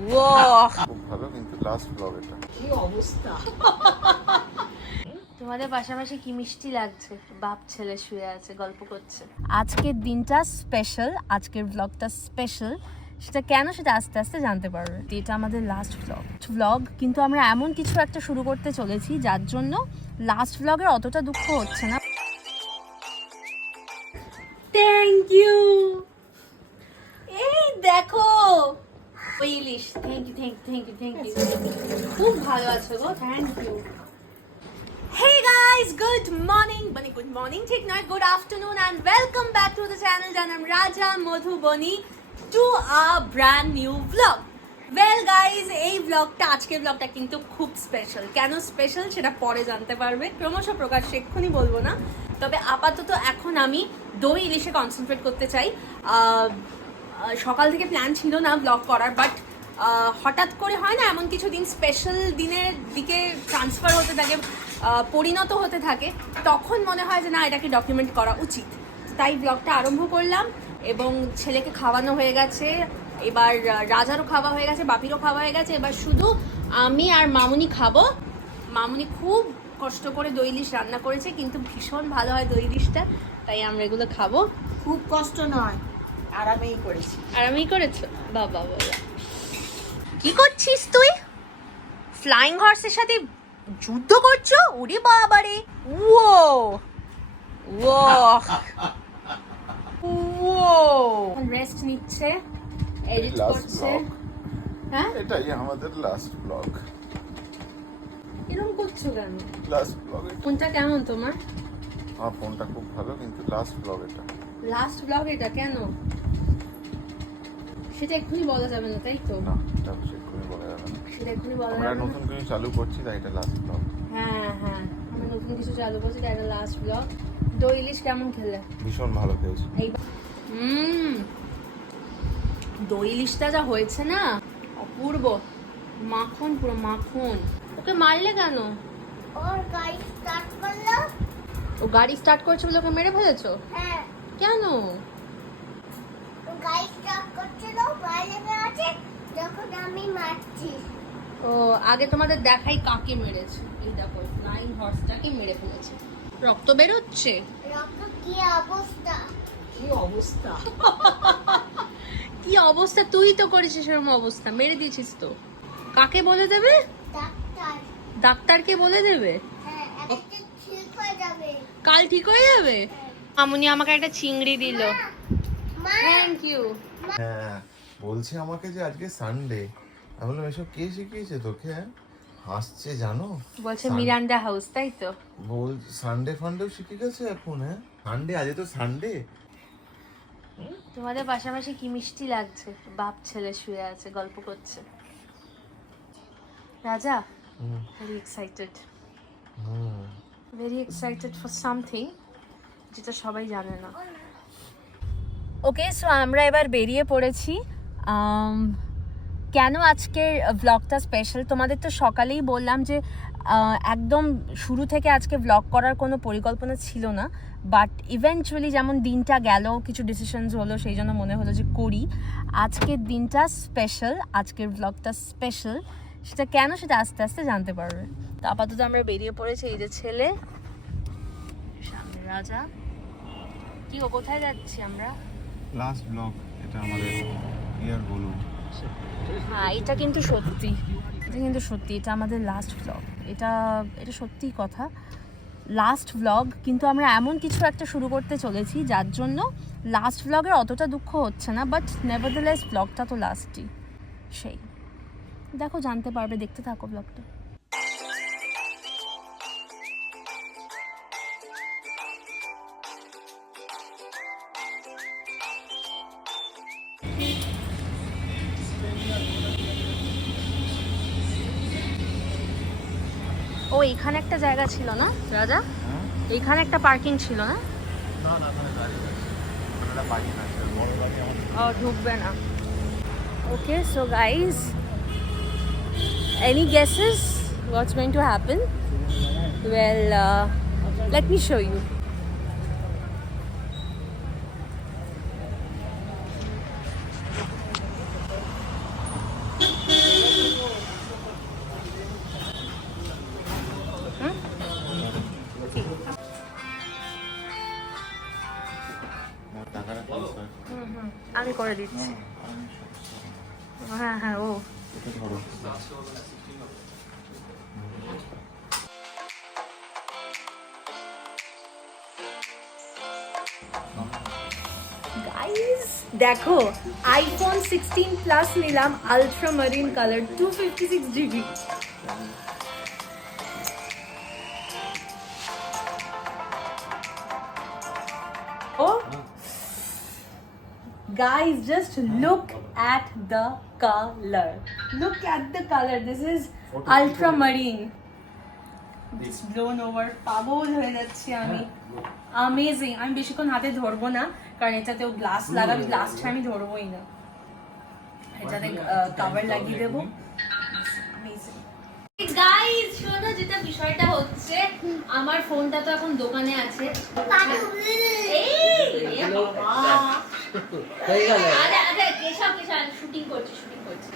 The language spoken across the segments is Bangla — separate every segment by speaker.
Speaker 1: ও
Speaker 2: খুব ভালো কিন্তু লাস্ট ব্লগ এটা।
Speaker 1: কি অবস্থা? তোমাদের পাশাপাশি কি মিষ্টি লাগছে? বাপ ছেলে শুয়ে আছে গল্প করছে। আজকের দিনটা স্পেশাল আজকের ব্লগটা স্পেশাল সেটা কেন সেটা আস্তে আস্তে জানতে পারবে। এটা আমাদের লাস্ট ব্লগ ব্লগ কিন্তু আমরা এমন কিছু একটা শুরু করতে চলেছি যার জন্য লাস্ট ব্লগের অতটা দুঃখ হচ্ছে না। Thank you thank you thank you thank you খুব ভালো আছো গো thank you Hey guys, good morning. Bunny, good morning. Take night, good afternoon, and welcome back to the channel. I'm Raja Madhubani to a brand new vlog. Well guys এই ব্লগটা আজকের ব্লগটা কিন্তু খুব স্পেশাল কেন স্পেশাল সেটা পরে জানতে পারবে ক্রমশ প্রকাশ এক্ষুনি বলব না তবে আপাতত এখন আমি দই ইলিশে কনসেন্ট্রেট করতে চাই সকাল থেকে প্ল্যান ছিল না ব্লগ করার বাট হঠাৎ করে হয় না এমন কিছু দিন স্পেশাল দিনের দিকে ট্রান্সফার হতে থাকে পরিণত হতে থাকে তখন মনে হয় যে না এটাকে ডকুমেন্ট করা উচিত। তাই ব্লগটা আরম্ভ করলাম এবং ছেলেকে খাওয়ানো হয়ে গেছে এবার রাজারও খাওয়া হয়ে গেছে বাপিরও খাওয়া হয়ে গেছে এবার শুধু আমি আর মামুনি খাব। মামুনি খুব কষ্ট করে দই ইলিশ রান্না করেছে কিন্তু ভীষণ ভালো হয় দই ইলিশটা তাই আমরা এগুলো খাব।
Speaker 3: খুব কষ্ট নয় আরামেই করেছি।
Speaker 1: আরামেই করেছ? বাবা বাবা। কি করছিস তুই? ফ্লাইং হর্সের সাথে যুদ্ধ করছ? উড়ি বাবারে। ও ও ও রেস্ট নিচ্ছে এডিট করছে. হ্যাঁ?
Speaker 2: এটাই আমাদের লাস্ট ব্লগ
Speaker 1: এরকম করছ কেন?
Speaker 2: লাস্ট ব্লগ
Speaker 1: ফোনটা কেমন তোমার?
Speaker 2: আমার ফোনটা খুব ভালো কিন্তু লাস্ট ব্লগ এটা।
Speaker 1: লাস্ট ব্লগ এটা কেন? সেটা এক্ষুনি বলা যাবে না তাই তো?
Speaker 2: না এটা চেক বলা যাবে না।
Speaker 1: সেটা এক্ষুনি বলা যাবে না।
Speaker 2: নতুন কিছু চালু করছি তাই এটা লাস্ট ব্লগ
Speaker 1: হ্যাঁ হ্যাঁ আমরা নতুন কিছু চালু করছি তাই লাস্ট ব্লগ দই ইলিশ কেমন খেলে?
Speaker 2: ভীষণ ভালো খেয়েছি।
Speaker 1: হুম। দই ইলিশটা যা হয়েছে না অপূর্ব। মাখন পুরো মাখন। ওকে মারলে কেন?
Speaker 4: ওর গাড়ি স্টার্ট করল।
Speaker 1: ও গাড়ি স্টার্ট করছে বলে ওকে মেরে ফেলেছো?
Speaker 4: হ্যাঁ।
Speaker 1: কেন
Speaker 4: ও গাড়ি স্টার্ট করছিল বাইরে আছে যখন আমি মারছি
Speaker 1: ও আগে তোমাদের দেখাই কাকে মেরেছে। এই দেখো ফ্লাইং হর্সটাকে মেরে ফেলেছে। রক্ত বেরোচ্ছে?
Speaker 4: রক্ত কি অবস্থা?
Speaker 3: কি অবস্থা?
Speaker 1: কি অবস্থা? তুই তো করেছিস এরকম অবস্থা। মেরে দিয়েছিস তো। কাকে বলে দেবে?
Speaker 4: ডাক্তার।
Speaker 1: ডাক্তারকে বলে দেবে?
Speaker 4: হ্যাঁ একটা ঠিক হয়ে যাবে।
Speaker 1: কাল ঠিক হয়ে যাবে? আমনি আমাকে একটা চিংড়ি দিল।
Speaker 4: মা
Speaker 1: থ্যাংক ইউ
Speaker 2: হ্যাঁ বলছি আমাকে যে আজকে সানডে আমি বললাম এসব কে শিখিয়েছে তোকে হ্যাঁ? হাসছে জানো?
Speaker 1: বলছে মিরান্ডা হাউস তাই তো?
Speaker 2: বল সানডে ফান্ডেও শিখে গেছে এখন হ্যাঁ? সানডে আজকে তো সানডে
Speaker 1: তোমাদের পাশাপাশি কি মিষ্টি লাগছে? বাপ ছেলে শুয়ে আছে গল্প করছে। Raja very excited
Speaker 2: hmm.
Speaker 1: Very excited for something যেটা সবাই জানে না। ওকে সো আমরা এবার বেরিয়ে পড়েছি। কেন আজকের ব্লগটা স্পেশাল তোমাদের তো সকালেই বললাম যে একদম শুরু থেকে আজকে ব্লগ করার কোনো পরিকল্পনা ছিল না। বাট ইভেনচুয়ালি যেমন দিনটা গেল, কিছু ডিসিশনস হলো, সেই জন্য মনে হলো যে করি। আজকের দিনটা স্পেশাল আজকের ব্লগটা স্পেশাল সেটা কেন সেটা আস্তে আস্তে জানতে পারবে। তো আপাতত আমরা বেরিয়ে পড়েছি, এই যে ছেলে রাজা। কি ও কোথায় যাচ্ছি আমরা?
Speaker 2: লাস্ট ব্লগ এটা আমাদের ইয়ার বলুন।
Speaker 1: হ্যাঁ এটা কিন্তু সত্যি। এটা কিন্তু সত্যি, এটা আমাদের লাস্ট ভ্লগ এটা এটা সত্যিই কথা। লাস্ট ভ্লগ কিন্তু আমরা এমন কিছু একটা শুরু করতে চলেছি, যার জন্য লাস্ট ভ্লগের অতটা দুঃখ হচ্ছে না বাট নেভারদ্যালেস ব্লগটা তো লাস্টই সেই। দেখো, জানতে পারবে, দেখতে থাকো ব্লগটা এইখানে একটা জায়গা ছিল না রাজা? এইখানে একটা পার্কিং ছিল না? ঢুকবে না। ওকে না ওখানে এনি গেসেস ওখানে মেন টু হ্যাপেন ওয়েল আমাদের মি শো না আমি করে দিচ্ছি। হ্যাঁ হ্যাঁ ও। দেখো আইফোন সিক্সটিন প্লাস নিলাম ultra marine colour two fifty six GB guys, just look at the color. Look at the color. This is ultramarine. It's blown over. পাগল হয়ে যাচ্ছি আমি। অ্যামেজিং আমি বেশিক্ষণ হাতে ধরবো না কারণ এটাতেও গ্লাস লাগাবে। গ্লাসটা আমি ধরবোই না। এটাতে কভার লাগিয়ে দেবো। গাইস শোনো যেটা বিষয়টা হচ্ছে আমার ফোনটা তো এখন দোকানে আছে। এই, বাবা। কেশব, কেশব, শুটিং করছি, শুটিং করছি।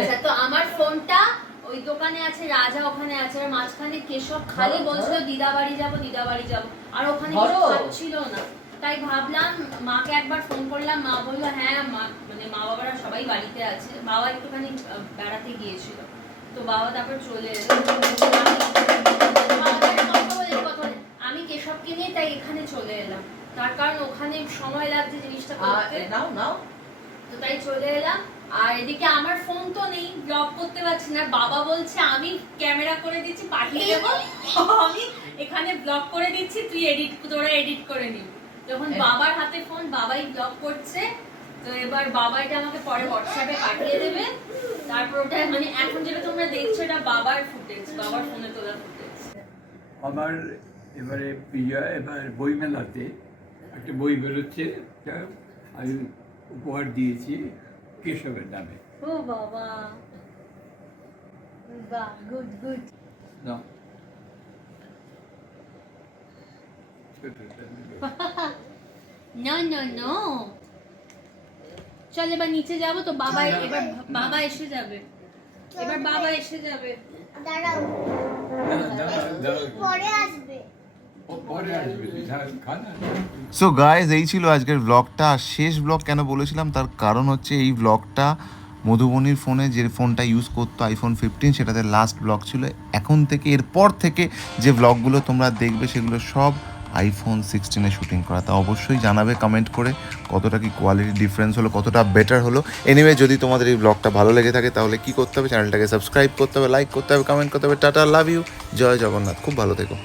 Speaker 1: আচ্ছা, তো আমার ফোনটা ওই দোকানে আছে রাজা ওখানে আছে আর মাঝখানে কেশব খালি বলছিল দিদা বাড়ি যাব দিদা বাড়ি যাব। আর ওখানে কিছু খাচ্ছিল না। তাই ভাবলাম মাকে একবার ফোন করলাম মা বলল হ্যাঁ মা মানে মা বাবারা সবাই বাড়িতে আছে। বাবা একটুখানি বেড়াতে গিয়েছিল। তো বাবা তারপর চলে এলো। আমি কেশবকে নিয়ে তাই এখানে চলে এলাম। তার কারণ ওখানে সময় লাগছে জিনিসটা করতে।
Speaker 3: নাও নাও।
Speaker 1: তো তাই চলে এলাম। আর এদিকে আমার ফোন তো নেই ব্লগ করতে পারছি না। বাবা বলছে আমি ক্যামেরা করে দিচ্ছি পাঠিয়ে দেবো। আমি এখানে ব্লগ করে দিচ্ছি তুই এডিট তোরা এডিট করে নিবি। যখন বাবার হাতে ফোন বাবাই ব্লগ করছে। তো এবার বাবা এটা আমাকে পরে হোয়াটসঅ্যাপে পাঠিয়ে দেবে। তারপর ওটা মানে এখন যেটা তোমরা দেখছ এটা বাবার ফুটেজ বাবার ফোনে তোলা ফুটেজ
Speaker 5: আমার এবারে প্রিয়া এবার বইমেলাতে একটা বই বেরোচ্ছে আমি উপহার দিয়েছি কেশবের নামে।
Speaker 1: ও বাবা। বাহ গুড গুড।
Speaker 5: না
Speaker 1: নো নো নো চল এবার নিচে যাব তো বাবা এবার বাবা এসে যাবে। এবার বাবা এসে যাবে।
Speaker 4: দাঁড়াও। পরে আসবে।
Speaker 2: সো গাইজ এই ছিল আজকের ব্লগটা শেষ ব্লগ কেন বলেছিলাম? তার কারণ হচ্ছে এই ব্লগটা মধুবনির ফোনে যে ফোনটা ইউজ করতো আইফোন ফিফটিন সেটাতে লাস্ট ব্লগ ছিল। এখন থেকে, এরপর থেকে যে ব্লগগুলো তোমরা দেখবে, সেগুলো সব আইফোন সিক্সটিনে শুটিং করা। তা অবশ্যই জানাবে কমেন্ট করে কতটা কি কোয়ালিটি ডিফারেন্স হলো, কতটা বেটার হলো। এনিওয়ে যদি তোমাদের এই ব্লগটা ভালো লেগে থাকে, তাহলে কি করতে হবে? চ্যানেলটাকে সাবস্ক্রাইব করতে হবে লাইক করতে হবে কমেন্ট করতে হবে। টাটা লাভ ইউ জয় জগন্নাথ। খুব ভালো থেকো।